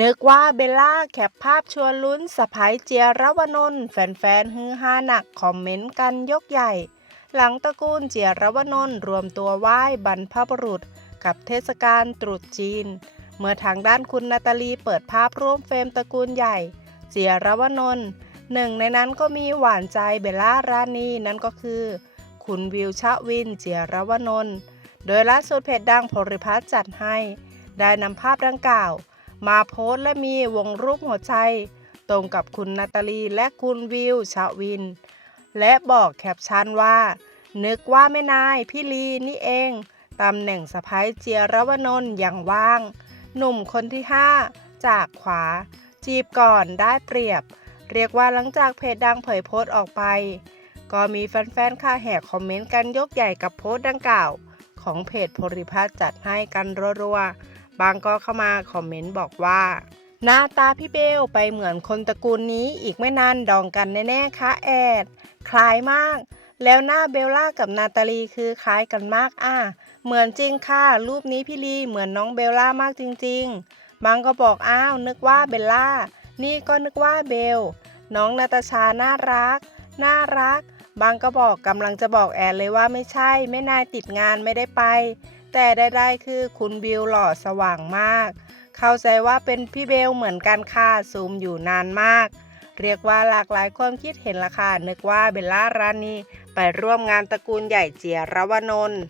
นึกว่าเบลล่าแคปภาพชวนลุ้นสะพายเจียรวนนท์แฟนๆฮือฮาหนักคอมเมนต์กันยกใหญ่ หลังตระกูลเจียรวนนท์รวมตัวไหว้บรรพบุรุษ กับเทศกาลตรุษจีน เมื่อทางด้านคุณนาตาลีเปิดภาพร่วมเฟรมตระกูลใหญ่ เจียรวนนท์หนึ่งในนั้นก็มีหวานใจเบลล่ารานีนั่นก็คือ คุณวิวชะวินเจียรวนนท์โดยล่าสุดเพจดังโพลิพัฒน์จัดให้ ได้นำภาพดังกล่าว มาโพสและมีวงรูปหัวใจ ตรงกับคุณนาตาลีและคุณวิวชะวิน และบอกแคปชั่นว่า นึกว่าแม่นายพี่ลีนี่เองตำแหน่งสะพ้ายเจียรวนนท์อย่างว่าง หนุ่มคนที่ 5 จากขวา จีบก่อนได้เปรียบ เรียกว่าหลังจากเพจดังเผยโพสต์ออกไป ก็มีแฟนๆ ค่าแห่คอมเมนต์กันยกใหญ่กับโพสต์ดังกล่าว ของเพจโพลิพัฒจัดให้กันรัวๆ บางก็เข้ามาคอมเมนต์บอกว่า หน้าตาพี่เบลไปเหมือนคนตระกูลนี้อีกไม่นานดองกันแน่ๆคะแอด คล้ายมาก แล้วหน้าเบลล่ากับนาตาลีคือคล้ายกันมากอะเหมือนจริงค่ะ รูปนี้พี่ลีเหมือนน้องเบลล่ามากจริง ๆ บางก็บอกอ้าวนึกว่าเบลล่า นี่ก็นึกว่าเบล น้องนาตาชาน่ารัก น่ารัก บางก็บอกกำลังจะบอกแอนเลยว่าไม่ใช่แม่นายติดงานไม่ได้ไป แต่ได้คือคุณบิวหล่อสว่างมาก เข้าใจว่าเป็นพี่เบลเหมือนกันค่ะซูมอยู่นานมาก เรียกว่าหลากหลายความคิดเห็นละค่ะนึกว่าเบลล่ารานีไปร่วมงานตระกูลใหญ่เจียรวนนท์